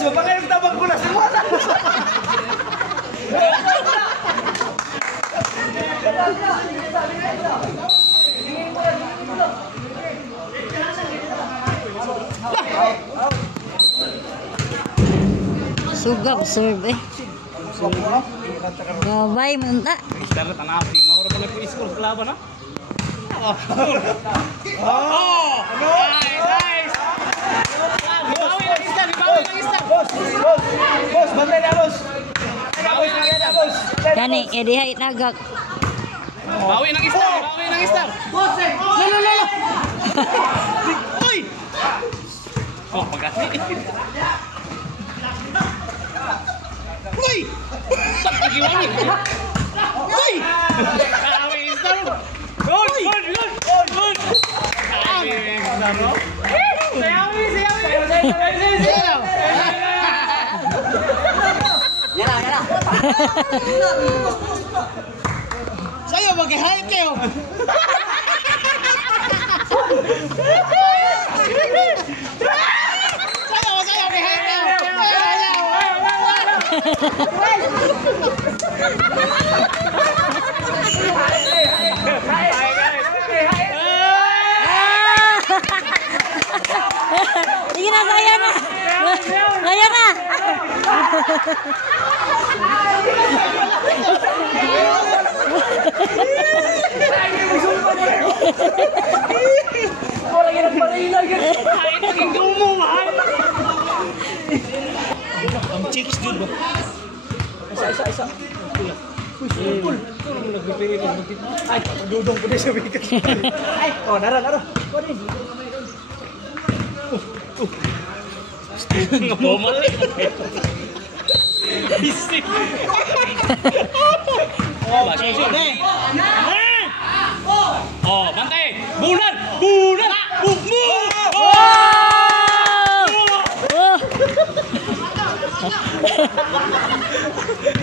So, baka yung tabang ko na sa wala. Sugap serve eh. Gabay munta. Istara tanah di mau orang boleh skor kelaban ah. Oh. Nice. Dibawi lagi Star. Bos, bantai dah bos. Bos. Kani edihay nagak. Bawi lagi Star. Bos. Lo. Oi. Oh, makasih. Woi! Lagi wangi. Woi! Bawi Star. Good. Saya pakai high kill. Saya pakai high kill. Sige na, saya na. Saya na. Lagi nagparilag. Ay, naging gumuman. Ang chicks dun ba? Isa. Pul. Ay, dudong ko din sa bigas. Ay, naro. Kunin. Ngomong. Bisik. Oh, bantai. Bulan.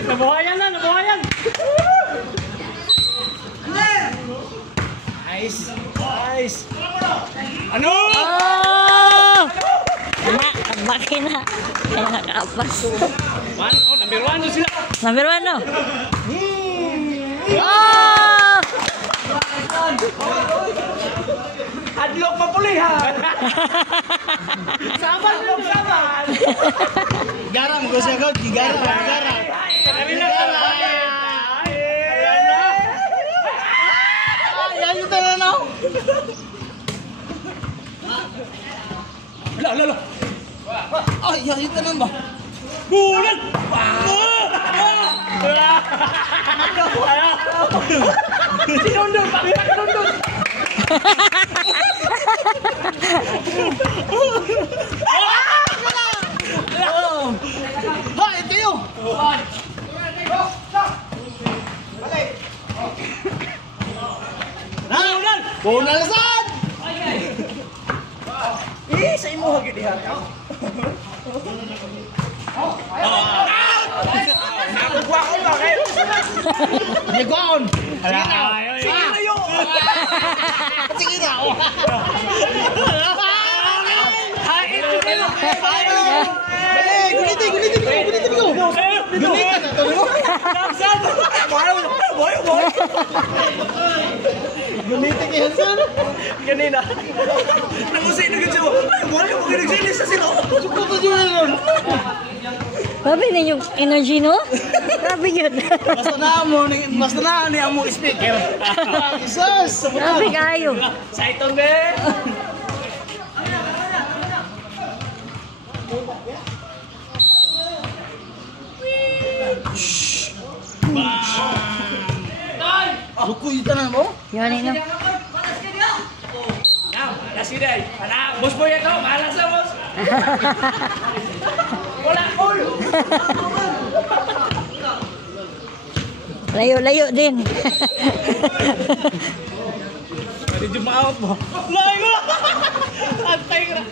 Nabuhayan. Nice. Ano? Bakit na? Kaya nakaapas. Number 1 to sila. Number 1 no? Adlock mapulihan. Saban. Garam ko siya ko, gigaram. Ayan yung tananaw. Ala. Ay, yung tanan ba? Bulan! Sinundon! Bakit sinundon? Ha, ito yun! Bulan saan? Sa imo hagid diha. Nagwaon ba kayo? Nagwaon. Sige na yo. Sige na. Ay, ito kayo. Guniti ko. Gunita na to. Saan? Boy. Guniti kayo saan? Ganina. Namusay na ganyan mo. Ay, wala mo ginagsilis sa sila. Suko ko dyan nun. Grabe na yung energy no? Grabe yun. Basta na niya mo speaker. Jesus! Grabe kayo. Sa itong be. Luko yung tanan mo? Yan no? Kasih deh. Anak bos boy itu malas lah bos. Bola full. Layo din. Dari jemaah mo. Layo. Antay ka.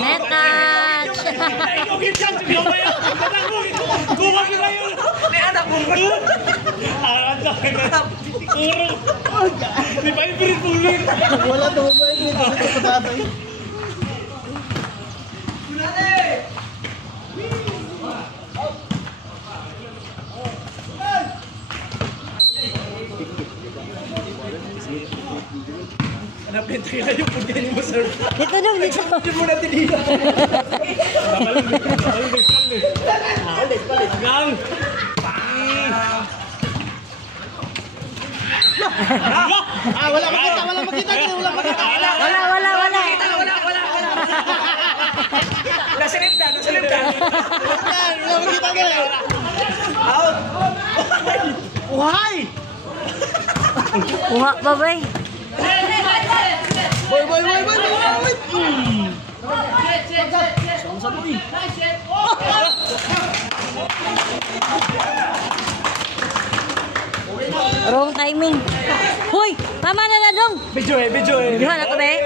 Net touch. Ikaw ginsan, ikaw ba yun? Anak mo, kuha ko ba yun? May anak mo ba yun? Anak mo, kurong. Di ba yung pirit-pulit? Wala to ba yung dito sa tatay? Hanapin tayo na yung pagkain mo, sir. Dito daw, dito. Hindi mo natin dito. Gang! Wala makita, wala makita. Wala. Wala. Nasilip na. Wala makita ka. Out! Uhay! Kuha, babay. Boy! Wrong timing. Hoy, tama na dong. Video eh. Di ba na ko, be?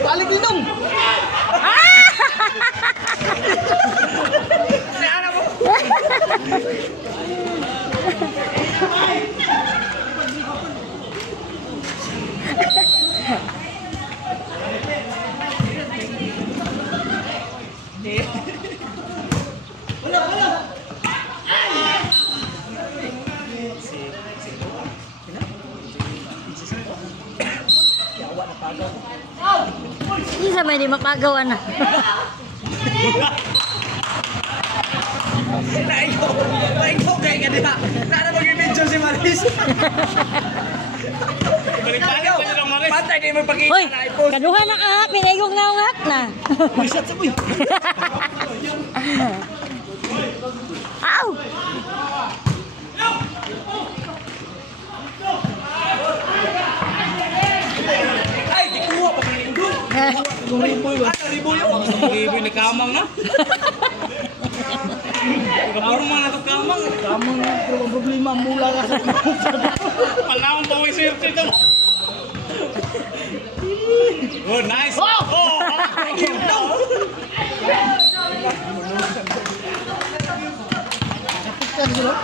Balik din nung! Anak mo! Hindi sa may di mapagawa na. Naikaw kayo ka diba? Nana mag-video si Maris. Balik-balik pa niya ng Maris. Patay kayo magpakita Hoy, na i-post. kaduha na ka, pinayong naungat na. Bisat sa boy! Aw! Ay, di kuha pa kayo doon. Riboy ba? Ribo yun. Ribo ni kamang na. Kapurma na ito kamang. Kamang nga, pero ang problema, mula ka sa Palawang pa may swerte ito. Oh, nice. Oh, cute daw. Kan sila?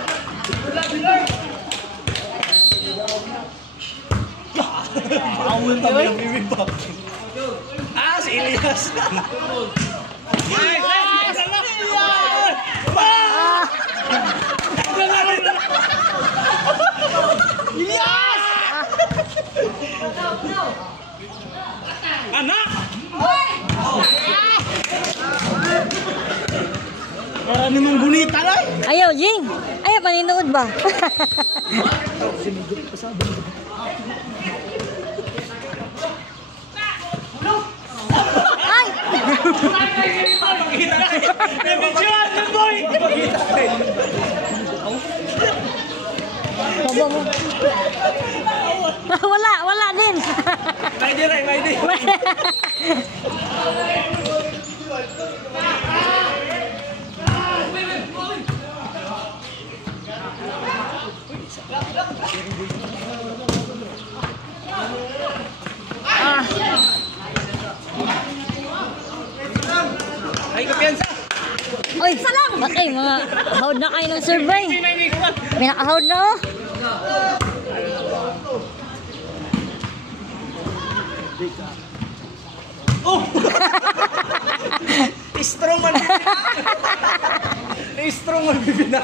Bawal pa may bibig pa. Ah, si Elias. Nice. Elias! Anak! Para naman gunita na eh! Ayaw, Jing. Ayaw, paninood ba? Ay! Pakita tayo. Nabidyoan na, boy! Pakita tayo. Baba mo. Wala din. May di. Ay, kapiyansa. Oy, bakay mga haud na kayo ng survey. May nakahaud na oh. Oh! Strong man bibina. Strong man bibina.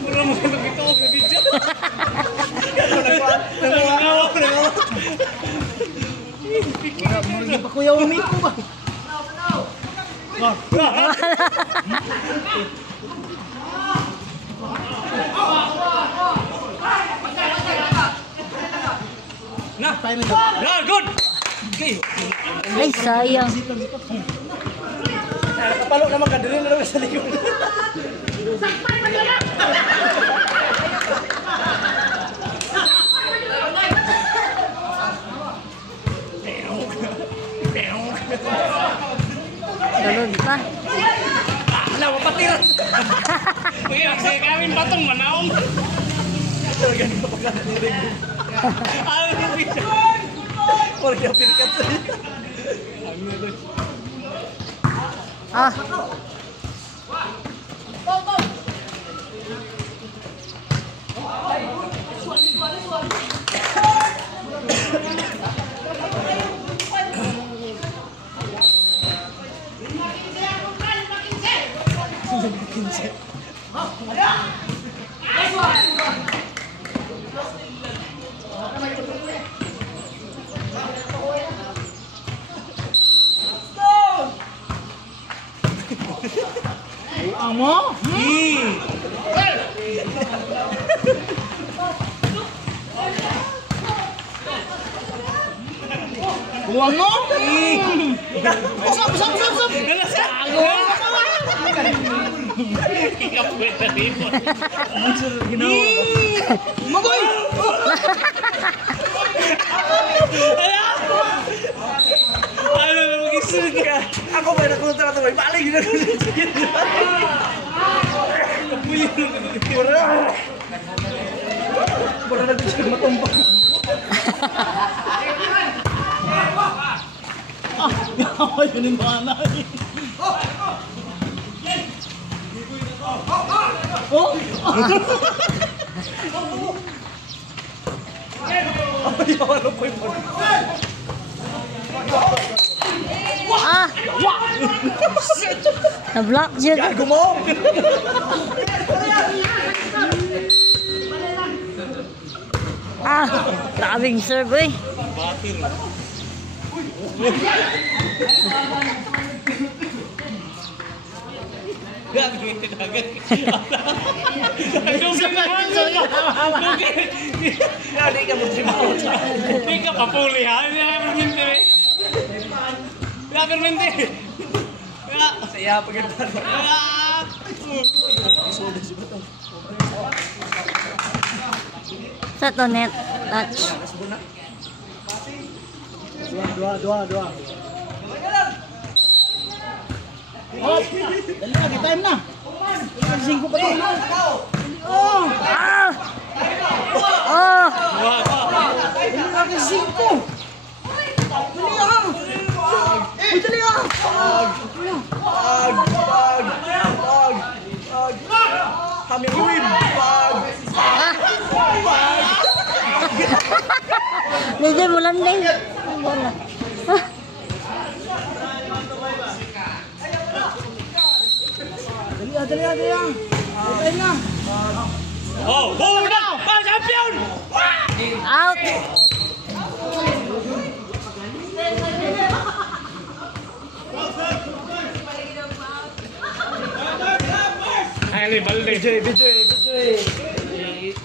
Mura mo lang ito ako bibidyo. Nangawak. Hindi pa kuya umiko ba? Na, good. Okay. Ay, sayang. Nakapalo naman ka, dali na lang sa likod. Tulog pa. Wala, mapatiran. Kuya, kasi kami patong manaong. Ganito pa ka narinig. Ano yung video? Porque apirkat sa iyo. Ah. Amo? Buang mo? Usap! Ikaw pwede rin mo. Magoy! Ano na mag-isunod ka? Ako ba nakulong na ito? May balik na Para na siya matumbang. Yun yung bala. Oh! Ayaw, ano po yung Ah. Na-block dyan. gago mo! Ah. Daming serve eh. Gagawin ka agad. Lugi na Lugi. Hindi ka mo trimaw. Hindi ka papuli ha. Hindi ka permente eh. Hindi ka permente. Saya pagkita. Sa to net. Touch. Dua. Oh, dali lagi time na. 5 pa to. Oh, Ah. Oh. dali lagi 5. Dali ah. Uy, dali ah. Kami win. Medyo mulanding. Bola. Ah. Dali ah. Okay na. Oh, boom na! Champion! Out. Ay, ni balde. Bijoy.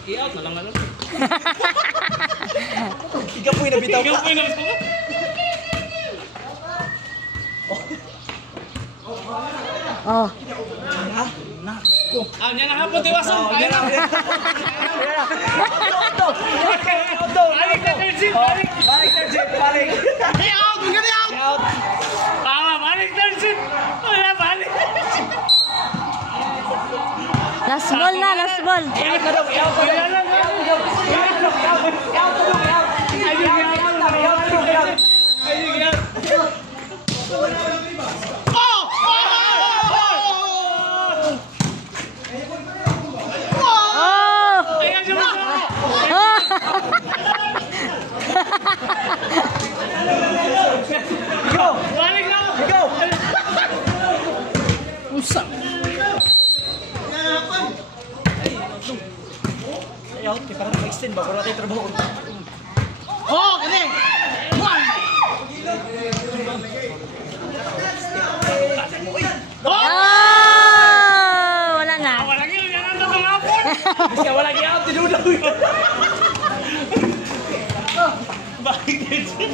I-out na lang na lang. Ikaw po yung nabitaw Ikaw ka. po yung nabito ka? Oh. Ah, niya na hapon tiwasan. Kaya na. Balik na Terjit, balik. Balik. I-out, maganda i-out. Tama, balik Terjit. Wala, balik. Last ball na, last ball. Wala lang, Oh. Ayan siya mo. Oh. Balik na. Go! Usap. Ayaw, kaya parang mag-extend ba? Pero natin trabaho. Oh, kani! One! Oh. Wala na. Walang yun, yan ang tatong hapon. Kasi wala kaya ako tinudaw. Balik Terjit.